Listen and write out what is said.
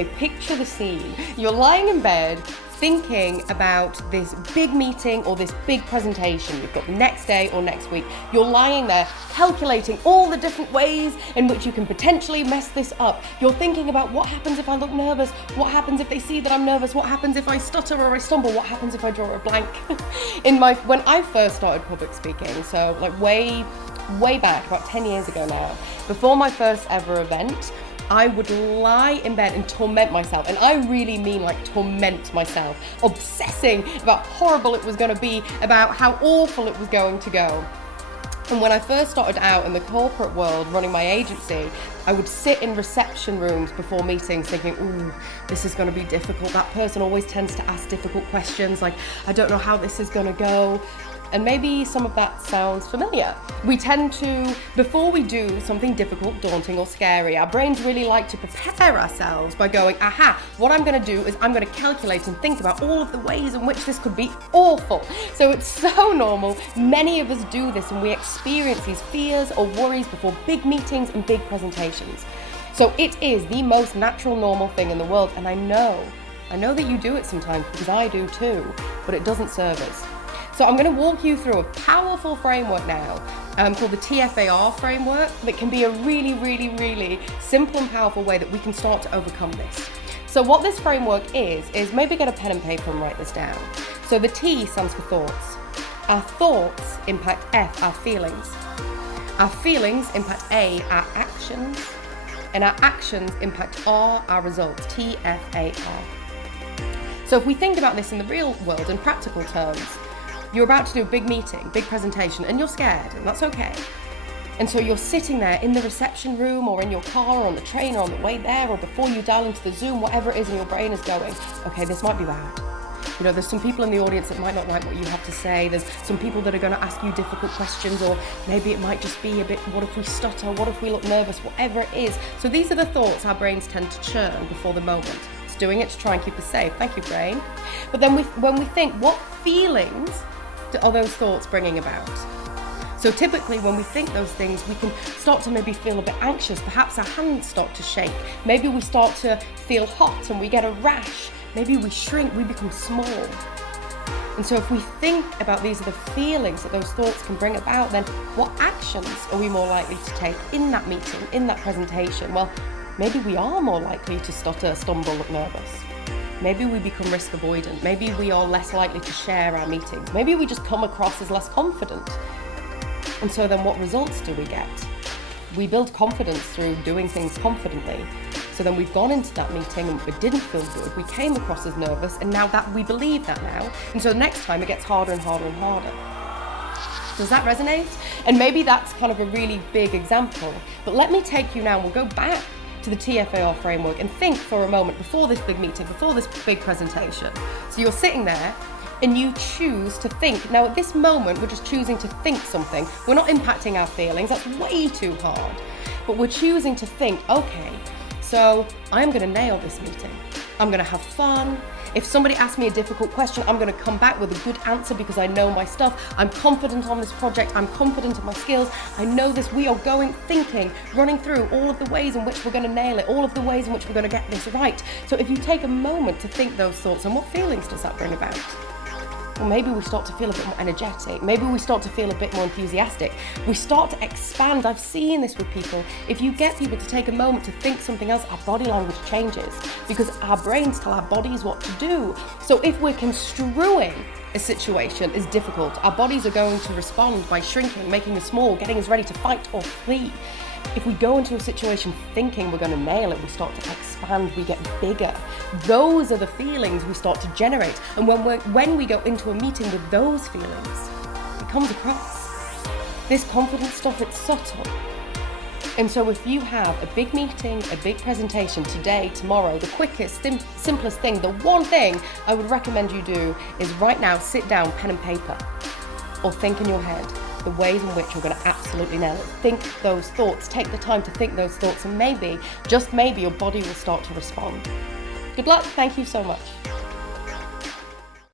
Okay, picture the scene. You're lying in bed thinking about this big meeting or this big presentation you've got the next day or next week. You're lying there calculating all the different ways in which you can potentially mess this up. You're thinking about what happens if I look nervous, what happens if they see that I'm nervous, what happens if I stutter or I stumble, what happens if I draw a blank. When I first started public speaking, so like way back, about 10 years ago now, before my first ever event, I would lie in bed and torment myself, and I really mean like torment myself, obsessing about how horrible it was going to be, about how awful it was going to go. And when I first started out in the corporate world running my agency, I would sit in reception rooms before meetings thinking, ooh, this is going to be difficult. That person always tends to ask difficult questions, like, I don't know how this is going to go. And maybe some of that sounds familiar. We tend to, before we do something difficult, daunting or scary, our brains really like to prepare ourselves by going, aha, what I'm gonna do is I'm gonna calculate and think about all of the ways in which this could be awful. So it's so normal. Many of us do this and we experience these fears or worries before big meetings and big presentations. So it is the most natural, normal thing in the world. And I know that you do it sometimes because I do too, but it doesn't serve us. So I'm going to walk you through a powerful framework now called the TFAR framework that can be a really, really, really simple and powerful way that we can start to overcome this. So what this framework is maybe get a pen and paper and write this down. So the T stands for thoughts. Our thoughts impact F, our feelings. Our feelings impact A, our actions. And our actions impact R, our results, TFAR. So if we think about this in the real world in practical terms, you're about to do a big meeting, big presentation, and you're scared, and that's okay. And so you're sitting there in the reception room or in your car or on the train or on the way there or before you dial into the Zoom, whatever it is, and your brain is going, okay, this might be bad. You know, there's some people in the audience that might not like what you have to say. There's some people that are going to ask you difficult questions, or maybe it might just be a bit, what if we stutter? What if we look nervous? Whatever it is. So these are the thoughts our brains tend to churn before the moment. It's doing it to try and keep us safe. Thank you, brain. But then when we think, what feelings are those thoughts bringing about? So typically when we think those things, we can start to maybe feel a bit anxious. Perhaps our hands start to shake. Maybe we start to feel hot and we get a rash. Maybe we shrink, we become small. And so if we think about these are the feelings that those thoughts can bring about, then what actions are we more likely to take in that meeting, in that presentation? Well, maybe we are more likely to stutter, stumble, look nervous. Maybe we become risk avoidant. Maybe we are less likely to share our meetings. Maybe we just come across as less confident. And so then what results do we get? We build confidence through doing things confidently. So then we've gone into that meeting and it didn't feel good. We came across as nervous, and now that we believe that now. And so next time it gets harder and harder and harder. Does that resonate? And maybe that's kind of a really big example. But let me take you now, we'll go back to the TFAR framework and think for a moment before this big meeting, before this big presentation. So you're sitting there and you choose to think. Now at this moment, we're just choosing to think something. We're not impacting our feelings, that's way too hard. But we're choosing to think, okay, so I'm gonna nail this meeting. I'm gonna have fun. If somebody asks me a difficult question, I'm gonna come back with a good answer because I know my stuff. I'm confident on this project. I'm confident in my skills. I know this. We are thinking, running through all of the ways in which we're gonna nail it, all of the ways in which we're gonna get this right. So if you take a moment to think those thoughts, and what feelings does that bring about? Well, maybe we start to feel a bit more energetic. Maybe we start to feel a bit more enthusiastic. We start to expand. I've seen this with people. If you get people to take a moment to think something else, our body language changes because our brains tell our bodies what to do. So if we're construing a situation as difficult, our bodies are going to respond by shrinking, making us small, getting us ready to fight or flee. If we go into a situation thinking we're going to nail it, we start to expand, we get bigger. Those are the feelings we start to generate. And when we go into a meeting with those feelings, it comes across. This confidence stuff, it's subtle. And so if you have a big meeting, a big presentation today, tomorrow, the quickest, simplest thing, the one thing I would recommend you do is right now sit down, pen and paper, or think in your head the ways in which you're going to absolutely nail it. Think those thoughts, take the time to think those thoughts, and maybe, just maybe, your body will start to respond. Good luck, thank you so much.